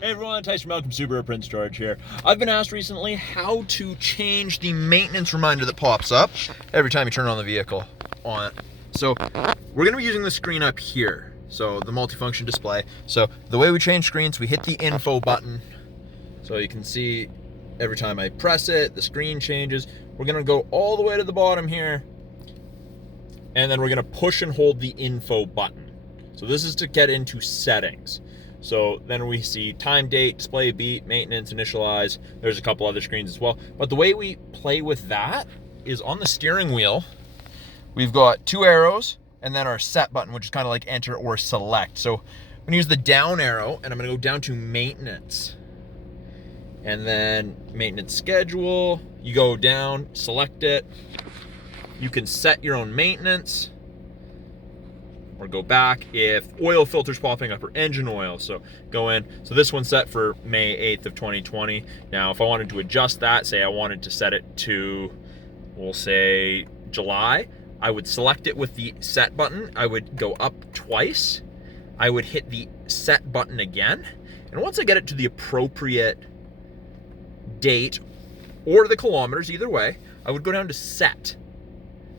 Hey everyone, Tyson Malcolm, Subaru Prince George here. I've been asked recently how to change the maintenance reminder that pops up every time you turn on the vehicle on. So we're gonna be using the screen up here. So the multifunction display. So the way we change screens, we hit the info button. So you can see every time I press it, the screen changes. We're gonna go all the way to the bottom here. And then we're gonna push and hold the info button. So this is to get into settings. So then we see time, date, display, beat, maintenance, initialize. There's a couple other screens as well. But the way we play with that is on the steering wheel, we've got two arrows and then our set button, which is kind of like enter or select. So I'm gonna use the down arrow and I'm gonna go down to maintenance. And then maintenance schedule, you go down, select it. You can set your own maintenance. Or go back if oil filters popping up or engine oil. So go in. So this one's set for May 8th of 2020. Now, if I wanted to adjust that, say I wanted to set it to, we'll say July, I would select it with the set button. I would go up twice. I would hit the set button again. And once I get it to the appropriate date or the kilometers, either way, I would go down to set.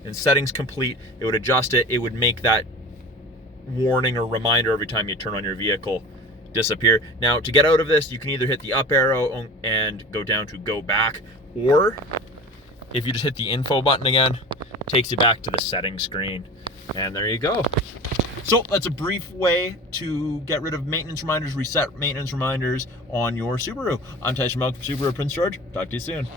And settings complete, it would adjust it. It would make that warning or reminder every time you turn on your vehicle disappear. Now, to get out of this, you can either hit the up arrow and go down to go back, or if you just hit the info button again, it takes you back to the settings screen. And there you go. So that's a brief way to get rid of maintenance reminders, reset maintenance reminders on your Subaru. I'm Tyson Malcolm, Subaru Prince George. Talk to you soon.